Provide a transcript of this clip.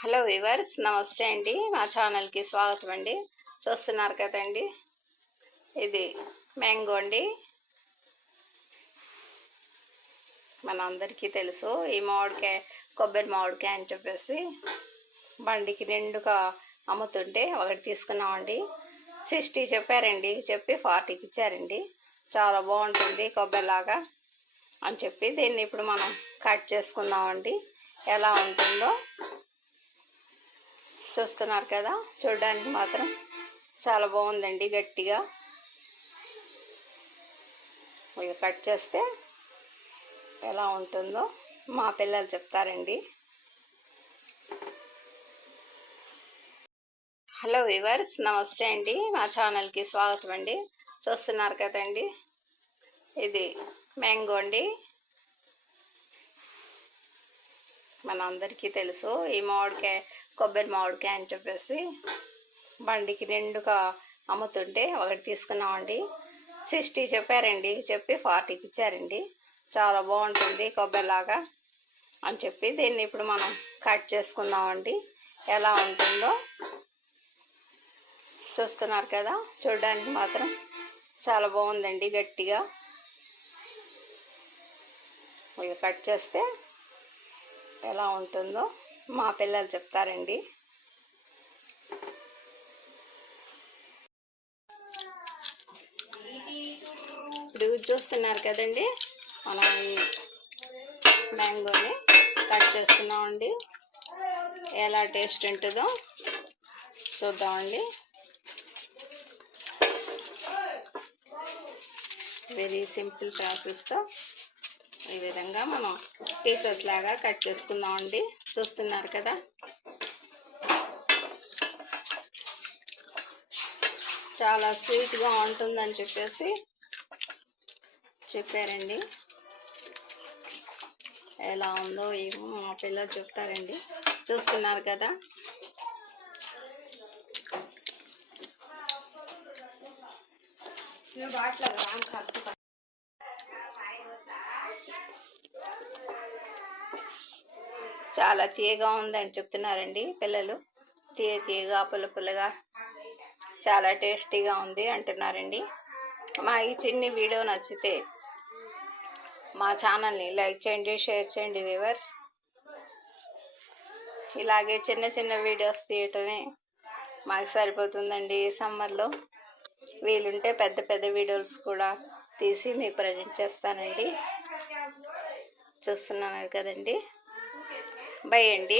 Hello viewers, నమస్తే అండి. మా ఛానల్కి స్వాగతం అండి. చూస్తున్నారు కదండి, ఇది మ్యాంగో అండి. మన అందరికీ తెలుసు ఈ మామిడికాయ, కొబ్బరి మామిడికాయ అని చెప్పేసి బండికి నిండుగా అమ్ముతుంటే ఒకటి తీసుకున్నామండి. 60 చెప్పారండి, చెప్పి 40కి ఇచ్చారండి. చాలా బాగుంటుంది కొబ్బరిలాగా అని చెప్పి దీన్ని ఇప్పుడు మనం కట్ చేసుకుందామండి. ఎలా ఉంటుందో చూస్తున్నారు కదా, చూడడానికి మాత్రం చాలా బాగుందండి. గట్టిగా ఇక కట్ చేస్తే ఎలా ఉంటుందో మా పిల్లలు చెప్తారండి. హలో వివర్స్, నమస్తే అండి. మా ఛానల్కి స్వాగతం అండి. చూస్తున్నారు కదండి, ఇది మ్యాంగో అండి. మన అందరికీ తెలుసు ఈ మామిడికాయ, కొబ్బరి మామిడికాయ అని చెప్పేసి బండికి నిండుగా అమ్ముతుంటే ఒకటి తీసుకున్నామండి. 60 చెప్పారండి, చెప్పి 40కి ఇచ్చారండి. చాలా బాగుంటుంది కొబ్బరిలాగా అని చెప్పి దీన్ని ఇప్పుడు మనం కట్ చేసుకుందామండి. ఎలా ఉంటుందో చూస్తున్నారు కదా, చూడడానికి మాత్రం చాలా బాగుందండి. గట్టిగా ఇక కట్ చేస్తే ఎలా ఉంటుందో మా పిల్లలు చెప్తారండి. ఇప్పుడు చూస్తున్నారు కదండి, మనం మ్యాంగోని కట్ చేసుకున్నామండి. ఎలా టేస్ట్ ఉంటుందో చూద్దామండి. వెరీ సింపుల్ ప్రాసెస్తో ఈ విధంగా మనం పీసెస్ లాగా కట్ చేసుకుందామండి. చూస్తున్నారు కదా, చాలా స్వీట్గా ఉంటుందని చెప్పేసి చెప్పారండి. ఎలా ఉందో ఏమో మా పిల్లలు చెప్తారండి. చూస్తున్నారు కదా, చాలా తీయగా ఉందని చెప్తున్నారండి పిల్లలు. తీయగా పుల్లగా చాలా టేస్టీగా ఉంది అంటున్నారండి. మా ఈ చిన్ని వీడియో నచ్చితే మా ఛానల్ని లైక్ చేయండి, షేర్ చేయండి వ్యూవర్స్. ఇలాగే చిన్న వీడియోస్ తీయటమే మాకు సరిపోతుందండి. ఈ సమ్మర్లో వీలుంటే పెద్ద వీడియోస్ కూడా తీసి మీకు ప్రజెంట్ చేస్తానండి. చూస్తున్నాను కదండి. బై అండి.